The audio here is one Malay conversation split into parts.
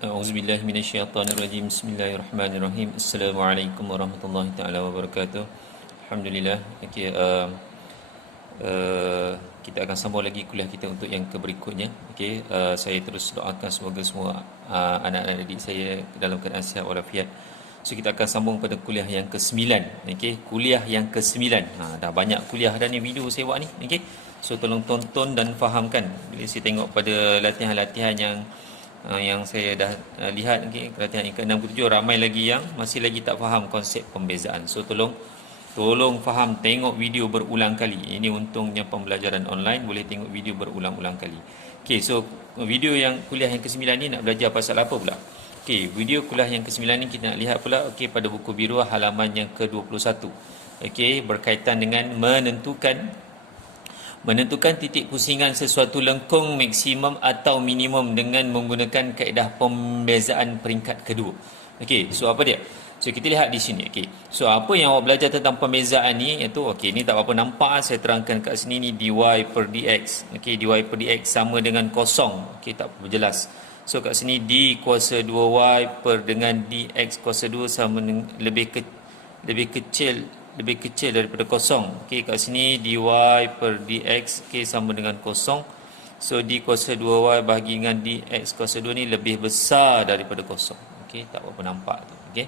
A'udzubillahi minasyaitonirrajim. Bismillahirrahmanirrahim. Assalamualaikum warahmatullahi taala wabarakatuh. Alhamdulillah. Okey, kita akan sambung lagi kuliah kita untuk yang berikutnya. Okey, saya terus doakan semoga semua anak-anak didik saya dalam keadaan sihat walafiat. So kita akan sambung pada kuliah yang ke-9. Okey, kuliah yang ke-9. Dah banyak kuliah dah ni video saya buat ni. Okey. So tolong tonton dan fahamkan. Bila saya tengok pada latihan-latihan yang saya dah lihat, okay, latihan yang ke-67 ramai lagi yang masih lagi tak faham konsep pembezaan. So tolong faham, tengok video berulang kali. Ini untungnya pembelajaran online, boleh tengok video berulang-ulang kali. Okey, so video yang kuliah yang ke-9 ni nak belajar pasal apa pula? Okey, video kuliah yang ke-9 ni kita nak lihat pula pada buku biru halaman yang ke-21. Okey, berkaitan dengan menentukan titik pusingan sesuatu lengkung maksimum atau minimum dengan menggunakan kaedah pembezaan peringkat kedua. Okey, so apa dia? So kita lihat di sini. Okey. So apa yang awak belajar tentang pembezaan ni iaitu okey, ni tak apa nampak, saya terangkan kat sini ni dy per dx. Okey, dy per dx sama dengan kosong. Okey, tak apa jelas. So kat sini d kuasa 2y per dengan dx kuasa 2 sama dengan lebih kecil daripada kosong. Okey, kat sini dy per dx sama dengan kosong. So d kuasa 2y bahagi dengan dx kuasa 2 ni lebih besar daripada kosong. Okey, tak apa nampak tu. Okey.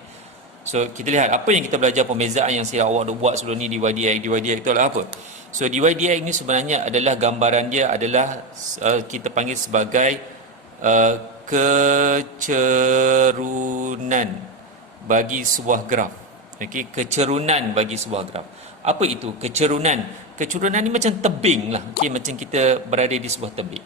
So kita lihat apa yang kita belajar pembezaan yang awak dah buat sebelum ni, dy dx. Dy dx itu adalah apa? So dy dx ni sebenarnya adalah gambaran dia adalah kita panggil sebagai kecerunan bagi sebuah graf. Okey, kecerunan bagi sebuah graf. Apa itu kecerunan? Kecerunan ni macam tebing lah. Okey, macam kita berada di sebuah tebing.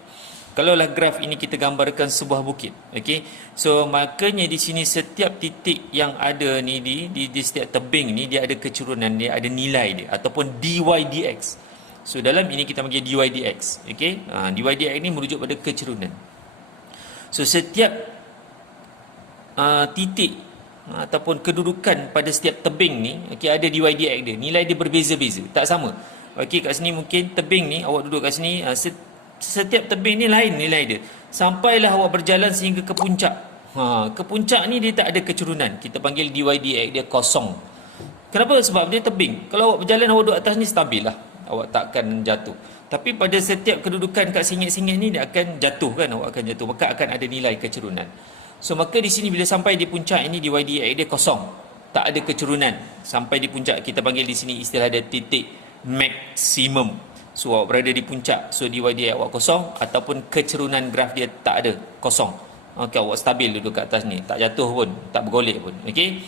Kalaulah graf ini kita gambarkan sebuah bukit. Okey. So makanya di sini setiap titik yang ada ni di setiap tebing ni dia ada kecerunan, dia ada nilai dia ataupun dy dx. So dalam ini kita panggil dy dx. Okey. Dy dx ni merujuk pada kecerunan. So setiap titik ataupun kedudukan pada setiap tebing ni, okey, ada dy dx dia. Nilai dia berbeza-beza, tak sama. Okey, kat sini mungkin tebing ni, awak duduk kat sini, setiap tebing ni lain nilai dia. Sampailah awak berjalan sehingga ke puncak. Ke puncak ni dia tak ada kecerunan. Kita panggil dy dx dia kosong. Kenapa? Sebab dia tebing. Kalau awak berjalan, awak duduk atas ni stabil lah. Awak takkan jatuh. Tapi pada setiap kedudukan kat singit-singit ni dia akan jatuh kan, awak akan jatuh. Maka akan ada nilai kecerunan. So maka di sini bila sampai di puncak ini dy dx dia kosong. Tak ada kecerunan. Sampai di puncak kita panggil di sini istilah dia titik maksimum. So awak berada di puncak, so dy dx awak kosong ataupun kecerunan graf dia tak ada, kosong. Okey, awak stabil duduk kat atas ni, tak jatuh pun, tak bergolek pun. Okey.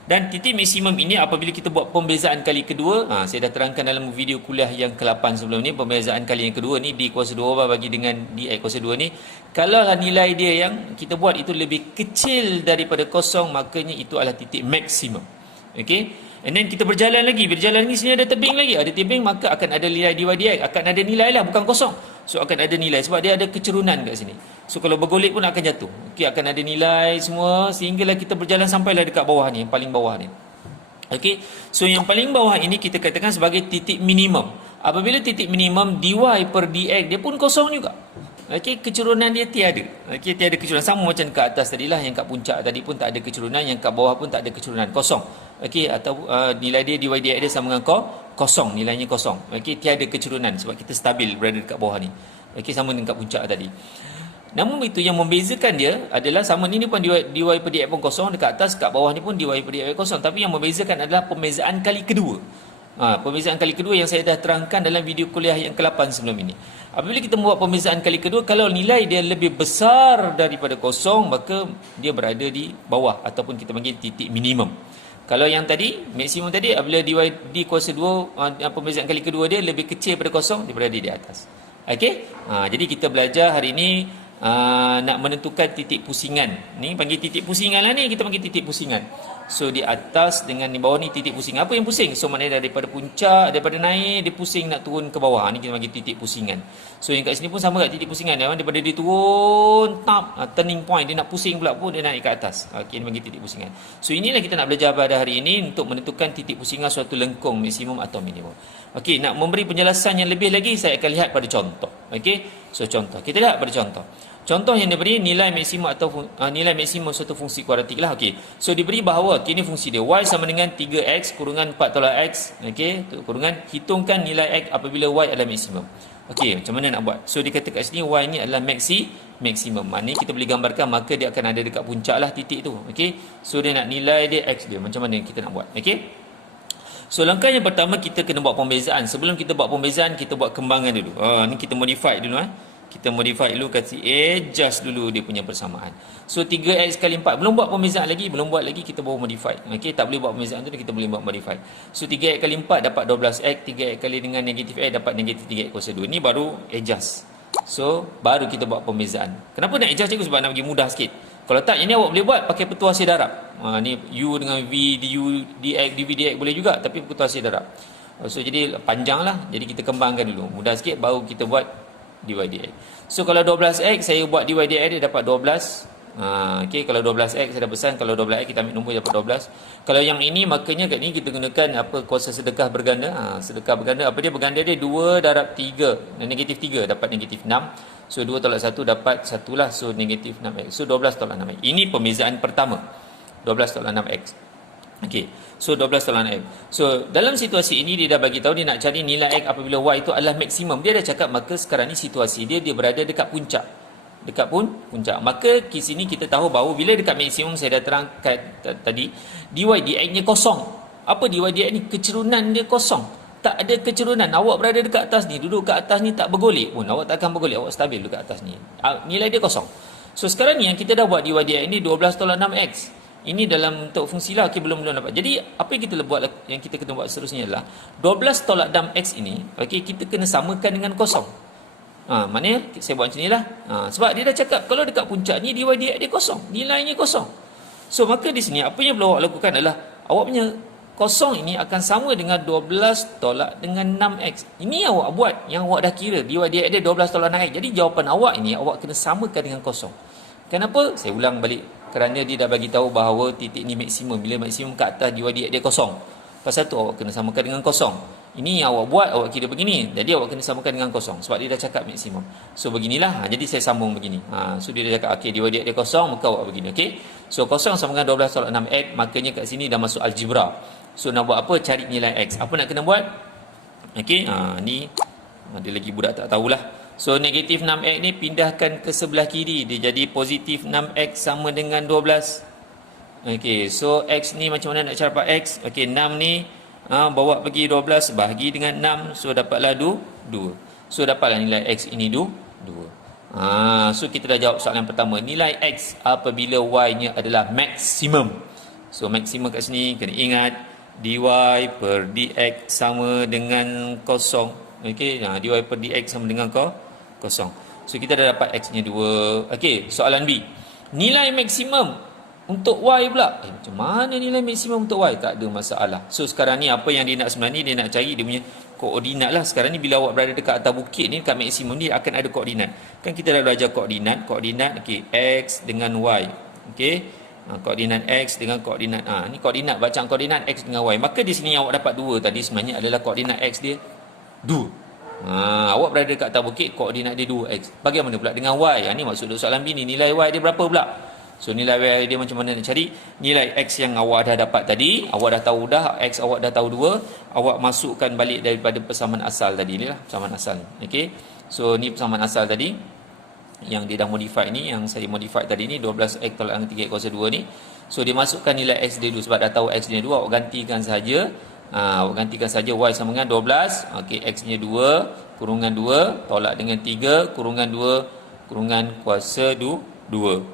Dan titik maksimum ini apabila kita buat pembezaan kali kedua, saya dah terangkan dalam video kuliah yang ke-8 sebelum ni, pembezaan kali yang kedua ni d kuasa 2 bagi dengan dx kuasa 2 ni, kalaulah nilai dia yang kita buat itu lebih kecil daripada kosong, makanya itu adalah titik maksimum. Okey. And then kita berjalan lagi sini ada tebing lagi, ada tebing, maka akan ada nilai dy dx, akan ada nilai lah, bukan kosong. So akan ada nilai sebab dia ada kecerunan kat sini. So kalau bergolek pun akan jatuh. Okey, akan ada nilai semua sehinggalah kita berjalan sampailah dekat bawah ni, yang paling bawah ni. Okey. So yang paling bawah ini kita katakan sebagai titik minimum. Apabila titik minimum dy per dx dia pun kosong juga. Okey, kecerunan dia tiada. Okey, tiada kecerunan, sama macam kat atas tadilah, yang kat puncak tadi pun tak ada kecerunan, yang kat bawah pun tak ada kecerunan, kosong. Okey, atau nilai dia dy dx dia sama dengan kosong, nilainya kosong. Okey, tiada kecerunan sebab kita stabil berada dekat bawah ni. Okey, sama dengan kat puncak tadi. Namun itu yang membezakan dia adalah sama ni pun dy per dx pun kosong, dekat atas kat bawah ni pun dy per dx kosong, tapi yang membezakan adalah pembezaan kali kedua. Pembezaan kali kedua yang saya dah terangkan dalam video kuliah yang ke-8 sebelum ini. Apabila kita membuat pembezaan kali kedua, kalau nilai dia lebih besar daripada kosong, maka dia berada di bawah ataupun kita panggil titik minimum. Kalau yang tadi, maksimum tadi, apabila d kuasa 2, pembezaan kali kedua dia lebih kecil daripada kosong, dia berada di atas. Okey? Jadi kita belajar hari ini nak menentukan titik pusingan. Ni panggil titik pusingan lah ni, kita panggil titik pusingan. So di atas dengan di bawah ni titik pusing. Apa yang pusing? So maknanya daripada puncak, daripada naik dia pusing nak turun ke bawah. Ni kita panggil titik pusingan. So yang kat sini pun sama kat titik pusingan dia. Daripada dia turun turning point, dia nak pusing pula pun dia naik ke atas. Okey, ni panggil titik pusingan. So inilah kita nak belajar pada hari ini untuk menentukan titik pusingan suatu lengkung maksimum atau minimum. Okey, nak memberi penjelasan yang lebih lagi saya akan lihat pada contoh. Okey. So contoh, kita lihat pada contoh. Contoh yang diberi nilai maksimum atau nilai maksimum suatu fungsi kuadratik lah. Okey. So diberi bahawa ini fungsi dia y sama dengan 3x kurungan 4 tolak x. Okey, kurungan hitungkan nilai x apabila y adalah maksimum. Okey, macam mana nak buat? So dia kata kat sini y ni adalah maksimum. Maknanya kita boleh gambarkan maka dia akan ada dekat puncak lah titik tu. Okey. So dia nak nilai dia x dia. Macam mana kita nak buat? Okey. So langkah yang pertama kita kena buat pembezaan. Sebelum kita buat pembezaan, kita buat kembangan dulu. Ni kita modify dulu Kita modify dulu, kasi adjust dulu dia punya persamaan. So 3x kali 4, belum buat pembezaan lagi, kita baru modify. Okey, tak boleh buat pembezaan tu, kita boleh buat modify. So 3x kali 4 dapat 12x, 3x kali dengan negatif x dapat negatif 3x kuasa 2. Ni baru adjust. So baru kita buat pembezaan. Kenapa nak adjust cikgu? Sebab nak bagi mudah sikit. Kalau tak, ini awak boleh buat pakai pertuasih darab. Ni u dengan v du dx dv dx boleh juga, tapi pertuasih darab. So jadi panjang lah. Jadi kita kembangkan dulu. Mudah sikit, baru kita buat dy dx. So kalau 12x saya buat dy dx dia dapat 12. Okey, kalau 12x saya dah pesan, kalau 12x kita ambil nombor dapat 12. Kalau yang ini makanya kat ni kita gunakan apa, kuasa sedekah berganda. Sedekah berganda apa dia? Berganda dia 2 darab 3, negatif 3 dapat negatif 6. So 2 tolak 1 dapat 1 lah. So negatif 6x. So 12 tolak 6x. Ini pembezaan pertama. 12 tolak 6x. Okey. So 12 tolak 6x. So dalam situasi ini dia dah bagi tahu dia nak cari nilai x apabila y itu adalah maksimum. Dia dah cakap maka sekarang ni situasi dia berada dekat puncak. Puncak. Maka di sini kita tahu bahawa bila dekat maksimum, saya dah terangkan tadi, dy dx-nya kosong. Apa dy dx ni? Kecerunan dia kosong. Tak ada kecerunan. Awak berada dekat atas ni, duduk kat atas ni tak bergolek pun. Awak tak akan bergolek, awak stabil dekat atas ni. Nilai dia kosong. So sekarang ni yang kita dah buat dy dx ni 12 tolak 6x. Ini dalam bentuk fungsi lah. Okey, belum dapat. Jadi apa yang kita buat, yang kita kena buat seterusnya adalah 12 tolak 6x ini, okey, kita kena samakan dengan kosong. Maknanya saya buat macam inilah. Sebab dia dah cakap kalau dekat puncak ni dy dx dia kosong, nilainya kosong. So maka di sini apa yang perlu awak lakukan adalah awak punya kosong ini akan sama dengan 12 tolak dengan 6x. Ini awak buat, yang awak dah kira dy dx dia 12 tolak 6x. Jadi jawapan awak ini awak kena samakan dengan kosong. Kenapa? Saya ulang balik. Kerana dia dah bagi tahu bahawa titik ni maksimum. Bila maksimum kat atas dy dx dia kosong. Pasal tu awak kena samakan dengan kosong. Ini yang awak buat, awak kira begini. Jadi awak kena samakan dengan kosong. Sebab dia dah cakap maksimum. So beginilah. Jadi saya sambung begini. So dia dah cakap, okey, dy dx dia kosong, maka awak begini. Okey. So kosong sama dengan 12 tolak 6x. Makanya kat sini dah masuk algebra. So nak buat apa? Cari nilai x. Apa nak kena buat? Okey. Ni ada lagi budak tak tahulah. So negatif 6x ni pindahkan ke sebelah kiri. Dia jadi positif 6x sama dengan 12. Okey, so x ni macam mana nak cara dapat x? Okey, 6 ni bawa pergi 12 bahagi dengan 6. So dapatlah 2. So dapatlah nilai x ini 2. So kita dah jawab soalan pertama. Nilai x apabila y-nya adalah maksimum. So maksimum kat sini kena ingat dy per dx sama dengan kosong. Okey, dy per dx sama dengan kosong. So kita dah dapat x-nya 2. Okey, soalan B. Nilai maksimum untuk y pula. Macam mana nilai maksimum untuk y? Tak ada masalah. So sekarang ni apa yang dia nak sebenarnya, dia nak cari dia punya koordinat lah. Sekarang ni bila awak berada dekat atas bukit ni, dekat maksimum ni akan ada koordinat. Kan kita dah belajar koordinat. Okey, x dengan y. Okey. Koordinat x dengan koordinat ni koordinat, bacaan koordinat x dengan y. Maka di sini yang awak dapat 2 tadi sebenarnya adalah koordinat x dia 2. Awak berada dekat atas bukit, koordinat dia 2x. Bagaimana pula dengan y? Ni maksud soalan B ni, nilai y dia berapa pula? So nilai y dia macam mana nak cari? Nilai x yang awak dah dapat tadi, awak dah tahu dah, x awak dah tahu 2, awak masukkan balik daripada persamaan asal tadi ni lah, persamaan asal ni. Okey. So ni persamaan asal tadi yang dia dah modify ni, yang saya modify tadi ni 12x tolak dengan 3x kuasa 2 ni. So dia masukkan nilai x dia dulu sebab dah tahu x dia 2, awak gantikan saja. Awak gantikan saja y sama dengan 12. Okey, x nya 2 kurungan 2 tolak dengan 3 kurungan 2 kurungan kuasa 2.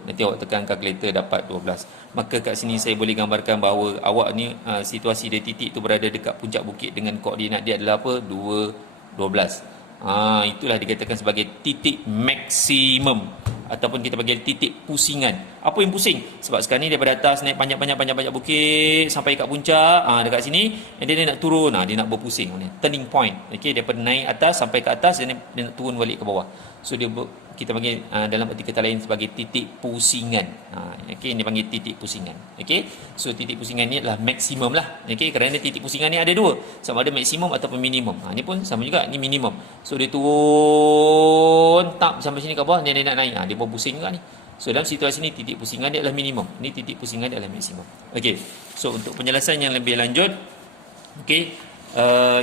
Nanti awak tekan kalkulator dapat 12. Maka kat sini saya boleh gambarkan bahawa awak ni situasi dia titik tu berada dekat puncak bukit dengan koordinat dia adalah apa? 2, 12. Itulah dikatakan sebagai titik maksimum ataupun kita panggil titik pusingan. Apa yang pusing? Sebab sekarang ni daripada atas naik panjang bukit sampai kat puncak, dekat sini dia nak turun, dia nak berpusing, turning point. Okey, daripada naik atas sampai ke atas dia nak turun balik ke bawah. So dia kita panggil dalam arti kata lain sebagai titik pusingan. Okey, ini panggil titik pusingan. Okey. So titik pusingan ni adalah maksimum lah. Okey, kerana titik pusingan ni ada dua, sama ada maksimum ataupun minimum. Ni pun sama juga, ni minimum. So dia turun tak sampai sini ke bawah, dia nak naik. Dia pun pusing juga ni. So dalam situasi ni titik pusingan dia adalah minimum. Ni titik pusingan dia adalah maksimum. Okey. So untuk penjelasan yang lebih lanjut, okey,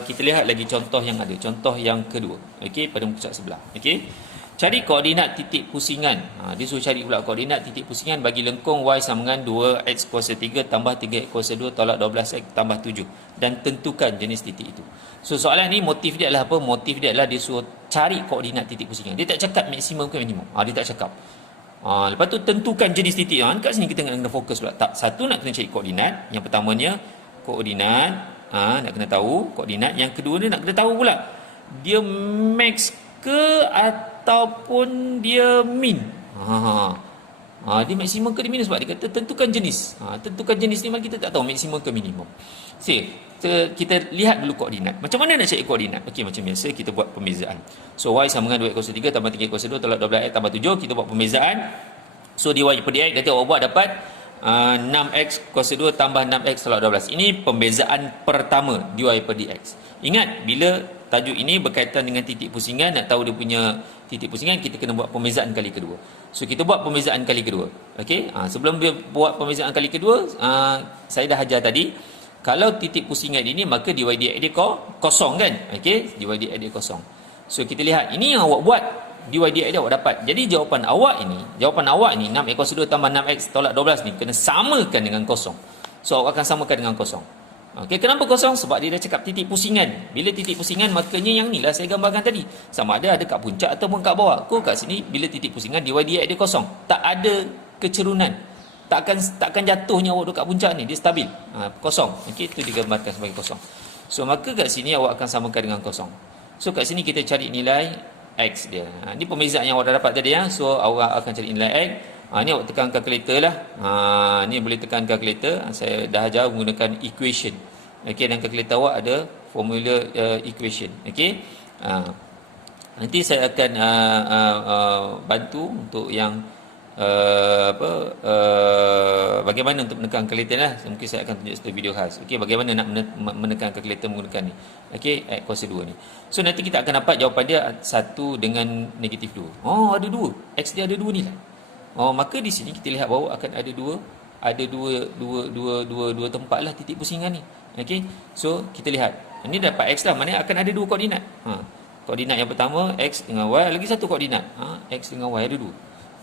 kita lihat lagi contoh yang ada. Contoh yang kedua. Okey, pada muka surat sebelah. Okey. Cari koordinat titik pusingan. Dia suruh cari pula koordinat titik pusingan bagi lengkung Y sama dengan 2x kuasa 3 tambah 3x kuasa 2 tolak 12x tambah 7 dan tentukan jenis titik itu. So soalan ni motif dia adalah apa? Motif dia adalah dia suruh cari koordinat titik pusingan. Dia tak cakap maksimum ke minimum. Dia tak cakap. Lepas tu tentukan jenis titik. Kat sini kita kena fokus pula. Tak, satu nak kena cari koordinat. Yang pertamanya koordinat, nak kena tahu koordinat. Yang kedua ni nak kena tahu pula dia max ke ataupun dia min. Dia maksimum ke dia minus, sebab dia kata tentukan jenis. Tentukan jenis ni kita tak tahu maksimum ke minimum. Kita lihat dulu koordinat. Macam mana nak cari koordinat? Okey, macam biasa kita buat pembezaan. So Y sama dengan 2x kuasa 3 tambah 3x kuasa 2 tolak 12x tambah 7. Kita buat pembezaan. So dy per dx nanti awak buat dapat 6x kuasa 2 tambah 6x tolak 12. Ini pembezaan pertama dy per dx. Ingat, bila tajuk ini berkaitan dengan titik pusingan, nak tahu dia punya titik pusingan, kita kena buat pembezaan kali kedua. So kita buat pembezaan kali kedua. Okey, sebelum dia buat pembezaan kali kedua, saya dah ajar tadi, kalau titik pusingan ini maka dy dx dia kosong kan. Okey, dy dx dia kosong. So kita lihat, ini yang awak buat, dy dx dia awak dapat. Jadi jawapan awak ini 6x kuasa 2 tambah 6x tolak 12 ni kena samakan dengan kosong. So awak akan samakan dengan kosong. Okey, kenapa kosong? Sebab dia dah cakap titik pusingan. Bila titik pusingan, makanya yang ni lah saya gambarkan tadi. Sama ada kat puncak ataupun kat bawah. Kat sini, bila titik pusingan, dy dx dia kosong. Tak ada kecerunan. Takkan jatuhnya awak dekat puncak ni. Dia stabil. Kosong. Okey, itu digambarkan sebagai kosong. So, maka kat sini awak akan samakan dengan kosong. So, kat sini kita cari nilai X dia. Ini pembezaan yang awak dah dapat tadi. So, awak akan cari nilai X. Ni awak tekan kalkulator lah. Ni boleh tekan kalkulator. Saya dah ajar menggunakan equation. Okey, dan kalkulator awak ada formula equation. Okey. Nanti saya akan bantu untuk yang bagaimana untuk menekan kalkulator lah. Mungkin saya akan tunjuk satu video khas. Okey, bagaimana nak menekan kalkulator menggunakan ni. Okey, X kuasa 2 ni. So nanti kita akan dapat jawapan dia 1 dengan negatif 2. Ada 2. X dia ada 2 nilai. Maka di sini kita lihat bahawa akan ada dua tempat lah titik pusingan ni. Okey. So kita lihat. Ini dapat X lah, maknanya akan ada dua koordinat. Koordinat yang pertama X dengan Y, lagi satu koordinat. X dengan Y ada dua.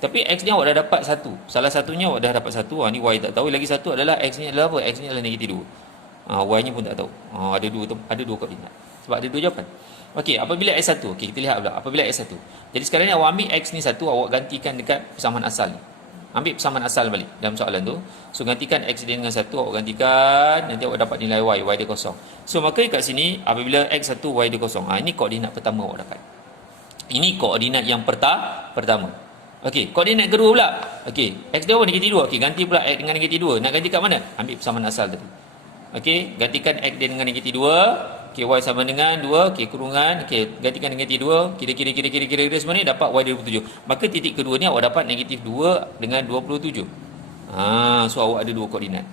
Tapi X ni awak dah dapat satu. Salah satunya awak dah dapat satu. Ni Y tak tahu. Lagi satu adalah X ni adalah apa? X ni adalah negatif 2. Y ni pun tak tahu. Ada dua koordinat. Sebab ada dua jawapan. Okey, apabila X1, okey kita lihat pula. Apabila X1. Jadi sekarang ni awak ambil X ni satu, awak gantikan dekat persamaan asal ni. Ambil persamaan asal balik dalam soalan tu. So gantikan X dia dengan satu, awak gantikan, nanti awak dapat nilai Y, Y dia kosong. So maka kat sini apabila X1, Y dia kosong. Ini koordinat pertama awak dapat. Ini koordinat yang pertama. Okey, koordinat kedua pula. Okey, X dia apa? Negatif 2. Okey, ganti pula X dengan negatif 2. Nak ganti kat mana? Ambil persamaan asal tadi. Okey, gantikan X dia dengan negatif 2. Okey, Y sama dengan 2. Okey, kurungan. Okey, gantikan negatif 2. Kira semua ni dapat Y 27. Maka titik kedua ni awak dapat negatif 2 dengan 27. So awak ada dua koordinat.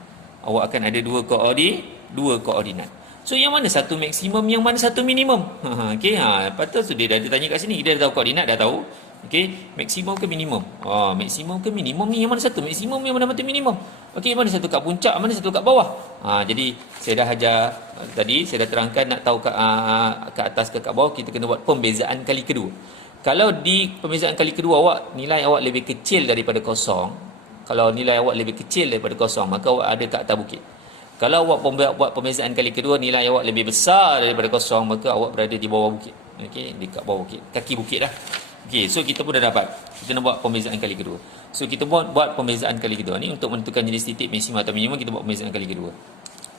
Awak akan ada dua koordinat. So yang mana satu maksimum, yang mana satu minimum? Okey, lepas tu dia dah tanya kat sini. Dia dah tahu koordinat, dah tahu. Okey, maksimum ke minimum? Maksimum ke minimum ni yang mana satu? Maksimum yang mana satu minimum? Okey, mana satu kat puncak, mana satu kat bawah? Jadi saya dah ajar tadi, saya dah terangkan nak tahu kat atas ke kat bawah, kita kena buat pembezaan kali kedua. Kalau di pembezaan kali kedua nilai awak lebih kecil daripada kosong, kalau nilai awak lebih kecil daripada kosong, maka awak ada kat atas bukit. Kalau awak buat pembezaan kali kedua, nilai awak lebih besar daripada kosong, maka awak berada di bawah bukit. Okey, dekat bawah bukit, kaki bukit dah. Okey, so kita pun dah dapat. Kita nak buat pembezaan kali kedua. So kita buat pembezaan kali kedua ni untuk menentukan jenis titik maksimum atau minimum, kita buat pembezaan kali kedua.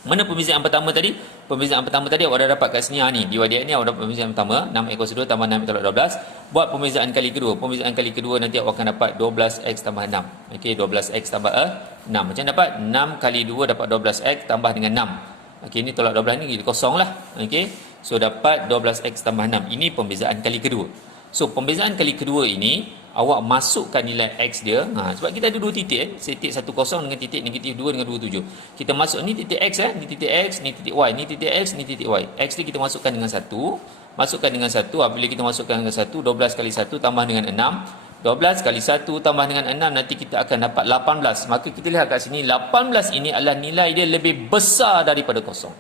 Mana pembezaan pertama tadi? Pembezaan pertama tadi awak dah dapat kat sini ni. Dy dx ni awak dapat pembezaan pertama 6x kuasa 2 tambah 6x tolak 12. Buat pembezaan kali kedua. Pembezaan kali kedua nanti awak akan dapat 12x tambah 6. Okey, 12x tambah 6. Macam dapat 6 kali 2 dapat 12x tambah dengan 6. Okey, ni tolak 12 ni kosong lah. Okey. So dapat 12x tambah 6. Ini pembezaan kali kedua. So pembezaan kali kedua ini awak masukkan nilai X dia. Sebab kita ada dua titik titik 10 dengan titik -2 dengan 27. Kita masuk ni titik X ni titik X, ni titik Y, ni titik X, ni titik Y. X ni kita masukkan dengan 1. Masukkan dengan 1, apabila kita masukkan dengan 1, 12 kali 1 tambah dengan 6. 12 kali 1 tambah dengan 6, nanti kita akan dapat 18. Maka kita lihat kat sini, 18 ini adalah nilai dia lebih besar daripada kosong.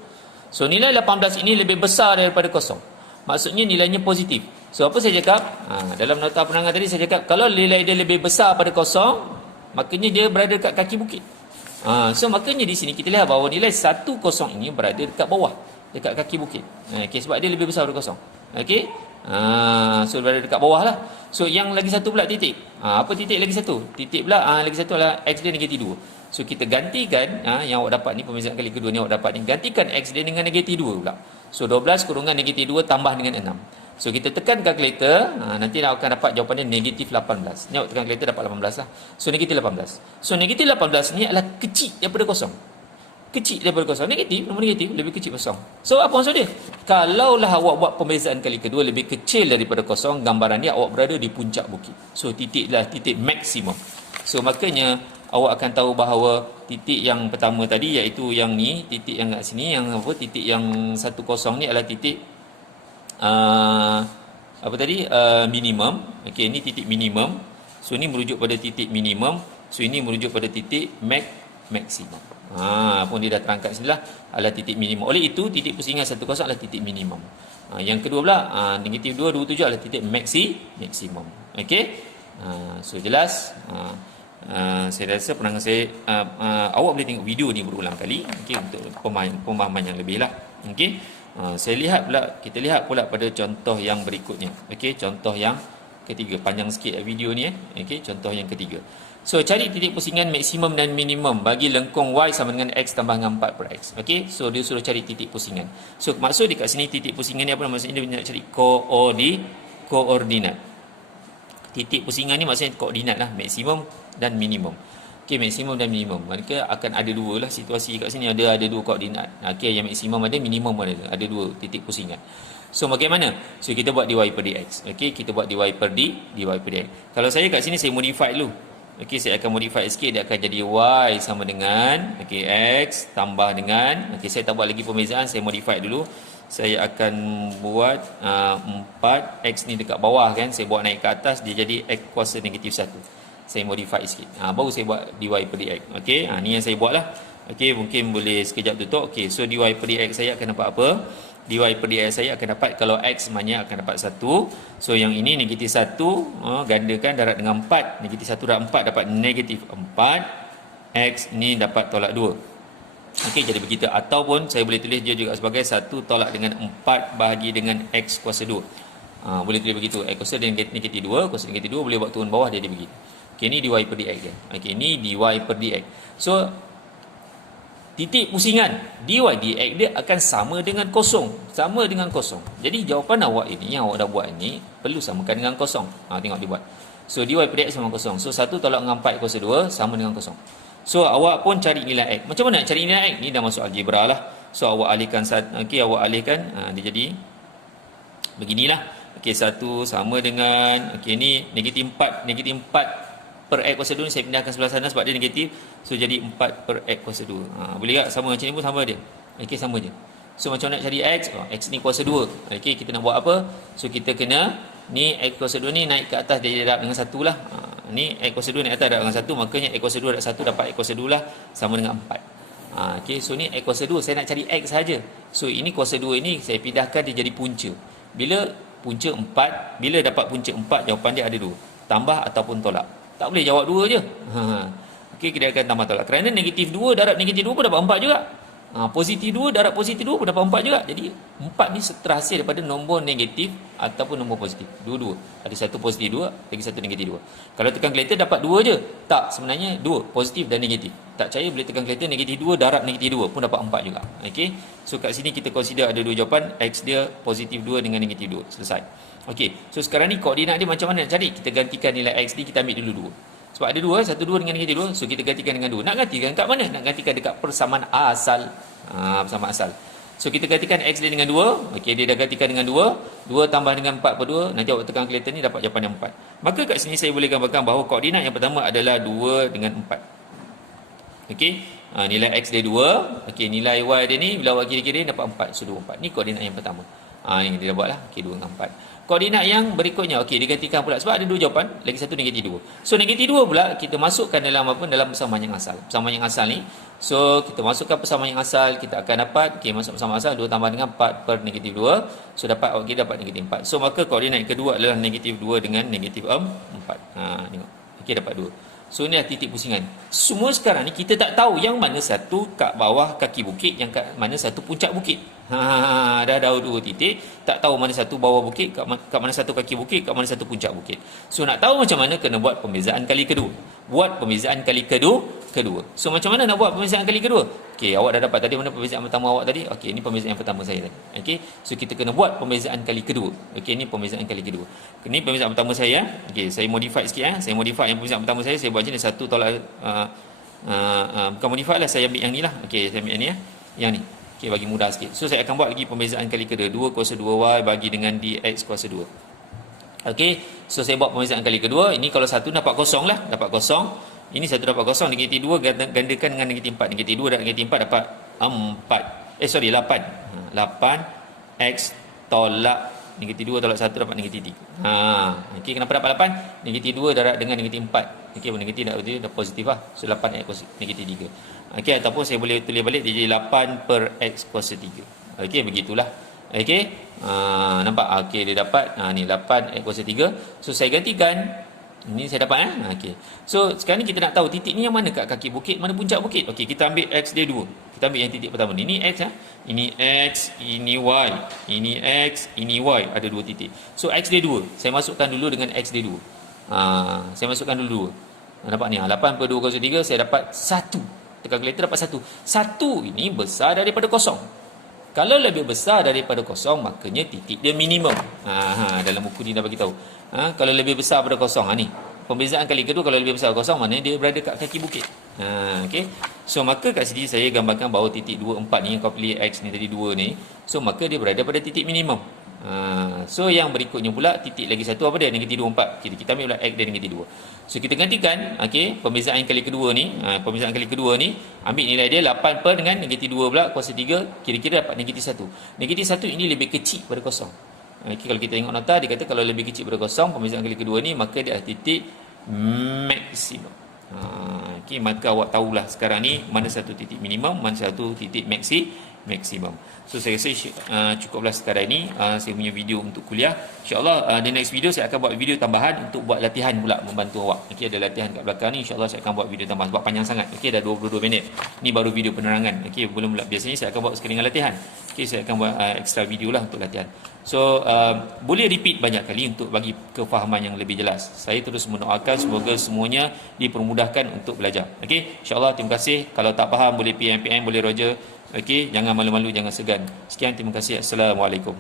So nilai 18 ini lebih besar daripada kosong. Maksudnya nilainya positif. So apa saya cakap? Dalam nota penangan tadi saya cakap, kalau nilai dia lebih besar pada kosong, makanya dia berada dekat kaki bukit. So makanya di sini kita lihat bahawa nilai 10 ini berada dekat bawah, dekat kaki bukit. Okay, sebab dia lebih besar daripada kosong. Okey. So berada dekat bawah lah. So yang lagi satu pula titik. Apa titik lagi satu? Titik pula lagi satu adalah X dia negatif 2. So kita gantikan yang awak dapat ni, pembezaan kali kedua ni awak dapat ni, gantikan X dia dengan negatif 2 pula. So 12 kurungan negatif 2 tambah dengan 6. So kita tekan kalkulator, nanti awak akan dapat jawapannya negatif 18. Ni awak tekan kalkulator dapat 18 lah. So negatif 18. So negatif 18 ni adalah kecil daripada kosong. Kecil daripada kosong. Negatif, nombor negatif lebih kecil kosong. So apa maksud dia? Kalaulah awak buat pembezaan kali kedua lebih kecil daripada kosong, gambaran dia awak berada di puncak bukit. So titik lah titik maksimum. So makanya awak akan tahu bahawa titik yang pertama tadi, iaitu yang ni, titik yang kat sini, yang apa, titik yang 10 ni adalah titik apa tadi, minimum. Okey, ini titik minimum. So ini merujuk pada titik minimum. So ini merujuk pada titik maksimum. Pun dia dah terangkat sini lah, adalah titik minimum. Oleh itu titik pusingan 10 adalah titik minimum. Yang kedua pula negatif 2 27 adalah titik maksimum. Okey. So jelas. Saya rasa penangan saya awak boleh tengok video ni berulang kali, okey, untuk pemahaman yang lebih lah. Okey. Kita lihat pula pada contoh yang berikutnya. Okey, contoh yang ketiga. Panjang sikit video ni Okey, contoh yang ketiga. So cari titik pusingan maksimum dan minimum bagi lengkung Y sama dengan X tambah dengan 4 per X. Okey, so dia suruh cari titik pusingan. So maksud dekat sini titik pusingan ni apa? Maksudnya dia nak cari koordinat. Titik pusingan ni maksudnya koordinat lah, maksimum dan minimum. Okey, maksimum dan minimum. Mereka akan ada dua lah situasi kat sini, ada dua koordinat. Okey, yang maksimum ada, minimum ada dua titik pusingan. So bagaimana? So kita buat dy per dx. Okey, kita buat dy per dx. Kalau saya kat sini saya modify dulu. Okey, saya akan modify sikit, dia akan jadi y sama dengan x tambah dengan, okey, saya tak buat lagi pembezaan, saya modify dulu. Saya akan buat 4 x ni dekat bawah kan, saya buat naik ke atas, dia jadi x kuasa negatif 1. Saya modify sikit. Baru saya buat dy per dx. Okey, ni yang saya buat lah. Okey, mungkin boleh sekejap tutup. Okey, so dy per dx saya akan dapat apa? Dy per dx saya akan dapat, kalau x maknanya akan dapat 1. So yang ini negatif 1, gandakan darat dengan 4. Negatif 1 darat 4 dapat negatif 4. X ni dapat tolak 2. Okey, jadi begitu. Ataupun saya boleh tulis dia juga sebagai 1 tolak dengan 4 bahagi dengan x kuasa 2. Boleh tulis begitu. X kuasa dengan negatif 2, kuasa negatif 2 boleh buat turun bawah, dia begitu. Okey, ni dy per dx dia. Okey, ni dy per dx. So titik pusingan dy dx dia akan sama dengan kosong. Sama dengan kosong. Jadi jawapan awak ini, yang awak dah buat ini, perlu samakan dengan kosong. Tengok dia buat. So dy per dx sama kosong. So 1 tolak dengan 4 kuasa 2 sama dengan kosong. So awak pun cari nilai x. Macam mana nak cari nilai x? Ni dah masuk algebra lah. So awak alihkan, okey, awak alihkan, dia jadi beginilah. Okey, 1 sama dengan, okey, ni negatif 4 per x kuasa 2 ni saya pindahkan sebelah sana sebab dia negatif. So jadi 4 per x kuasa 2. Boleh tak? Sama macam ni pun sama dia. Okey, sama je. So macam nak cari x? X ni kuasa 2. Okey, kita nak buat apa? So kita kena, ni x kuasa 2 ni naik ke atas, dia darab dengan 1 lah. Ni x kuasa 2 naik atas darab dengan 1, makanya x kuasa 2 darab 1 dapat x kuasa 2 lah, sama dengan 4. Okey, so ni x kuasa 2, saya nak cari x saja. So ini kuasa 2 ini saya pindahkan, dia jadi punca. Bila punca 4, bila dapat punca 4, jawapan dia ada 2. Tambah ataupun tolak. Tak boleh jawab 2 je. Okey, kita akan tambah tolak. Kerana negatif 2 darab negatif 2 pun dapat 4 juga. Positif 2 darab positif 2 pun dapat 4 juga. Jadi 4 ni terhasil daripada nombor negatif ataupun nombor positif. Dua-dua. Ada satu positif 2, lagi satu negatif 2. Kalau tekan kalkulator dapat 2 je. Tak, sebenarnya 2, positif dan negatif. Tak percaya boleh tekan kalkulator, negatif 2 darab negatif 2 pun dapat 4 juga. Okey. So kat sini kita consider ada dua jawapan, x dia positif 2 dengan negatif 2. Selesai. Okey. So sekarang ni koordinat dia macam mana nak cari? Kita gantikan nilai x ni, kita ambil dulu 2. Sebab ada 2, 1 2 dengan negatif 2. So kita gantikan dengan 2. Nak gantikan kat mana? Nak gantikan dekat persamaan asal. Persamaan asal. So kita gantikan X dia dengan 2. Okey, dia dah gantikan dengan 2. 2 tambah dengan 4 per 2. Nanti awak tekan kalkulator ni dapat jawapan yang 4. Maka kat sini saya boleh gambarkan bahawa koordinat yang pertama adalah 2 dengan 4. Okey, nilai X dia 2. Okey, nilai Y dia ni bila awak kira-kira dapat 4. So 2, 4. Ni koordinat yang pertama. Ini dia dah buat lah. Okey, 2 dengan 4. Koordinat yang berikutnya, okey, digantikan pula. Sebab ada 2 jawapan. Lagi satu negatif 2. So negatif 2 pula kita masukkan dalam apa? Dalam persamaan yang asal. Persamaan yang asal ni. So kita masukkan persamaan yang asal. Kita akan dapat, okey, masuk persamaan asal. 2 tambah dengan 4 per negatif 2. So dapat, okey, dapat negatif 4. So maka koordinat yang kedua adalah negatif 2 dengan negatif 4. Tengok. Okey, dapat 2. So ni adalah titik pusingan. Semua sekarang ni kita tak tahu yang mana satu kat bawah kaki bukit, yang kat mana satu puncak bukit. Dah tahu 2 titik, tak tahu mana satu bawah bukit, kat mana satu kaki bukit, kat mana satu puncak bukit. So nak tahu macam mana, kena buat pembezaan kali kedua. Buat pembezaan kali kedua. So macam mana nak buat pembezaan kali kedua? Okey, awak dah dapat tadi mana pembezaan pertama awak tadi? Okey, ini pembezaan yang pertama saya tadi. Okey, so kita kena buat pembezaan kali kedua. Okey, ini pembezaan kali kedua. Ini pembezaan pertama saya. Okey, saya modify sikit. Saya modify yang pembezaan pertama saya buat macam ni, 1 tolak bukan modify lah, saya ambil yang ni lah. Okey, saya ambil yang ni Yang ni. Okey, bagi mudah sikit. So saya akan buat lagi pembezaan kali kedua. 2 kuasa 2y bagi dengan dx kuasa 2. Okey, so saya buat pembezaan kali kedua. Ini kalau 1 dapat kosong lah, dapat kosong. Ini 1 dapat kosong, negatif 2 gandakan dengan negatif 4. Negatif 2 dan negatif 4 dapat 4. 8. 8 x tolak negatif 2 tolak 1 dapat negatif 3. Okey, kenapa dapat 8? Negatif 2 darab dengan negatif 4. Okey, negatif dah positif lah. So 8 x negatif 3. Okey, ataupun saya boleh tulis balik dia jadi 8 per x kuasa 3. Okey, begitulah. Okey, nampak? Okey, dia dapat ni 8 x kuasa 3. So saya gantikan. Ini saya dapat okey. So sekarang ni kita nak tahu titik ni yang mana, kat kaki bukit, mana puncak bukit. Okey, kita ambil x dia 2. Kita ambil yang titik pertama ni. Ini x Ini x, ini y. Ini x, ini y. Ada 2 titik. So x dia 2. Saya masukkan dulu dengan x dia 2. Saya masukkan dulu 2. Nampak ni 8 per 2 kuasa 3, saya dapat 1. Tekan kalkulator dapat 1. 1 ini besar daripada kosong. Kalau lebih besar daripada kosong, makanya titik dia minimum. Dalam buku ni dah bagi tahu. Kalau lebih besar daripada kosong, ni pembezaan kali kedua, kalau lebih besar daripada kosong, maknanya dia berada kat kaki bukit. Okey. So maka kat sini saya gambarkan bahawa titik 2 4 ni, kau pilih x ni tadi 2 ni. So maka dia berada pada titik minimum. So yang berikutnya pula titik lagi satu apa dia? Negatif 2 4. Kita ambil pula x dia negatif 2. So kita gantikan, okey, pembezaan kali kedua ni, pembezaan kali kedua ni, ambil nilai dia 8 per dengan negatif 2 pula kuasa 3, kira-kira dapat negatif 1. Negatif 1 ini lebih kecil pada kosong. Okey, kalau kita tengok nota, dia kata kalau lebih kecil pada kosong, pembezaan kali kedua ni, maka dia adalah titik maksimum. Okey, maka awak tahulah sekarang ni mana satu titik minimum, mana satu titik maksimum. So saya rasa cukuplah sekadar ini saya punya video untuk kuliah. InsyaAllah the next video saya akan buat video tambahan untuk buat latihan pula membantu awak. Okey, ada latihan kat belakang ni, insyaAllah saya akan buat video tambahan sebab panjang sangat. Okey, dah 22 minit. Ni baru video penerangan. Okey, belum pula, biasanya saya akan buat sekali latihan. Okey, saya akan buat extra video lah untuk latihan. So boleh repeat banyak kali untuk bagi kefahaman yang lebih jelas. Saya terus mendoakan semoga semuanya dipermudahkan untuk belajar. Okey, insyaAllah, terima kasih. Kalau tak faham boleh PM, boleh Roger. Okey, jangan malu-malu, jangan segan. Sekian, terima kasih. Assalamualaikum.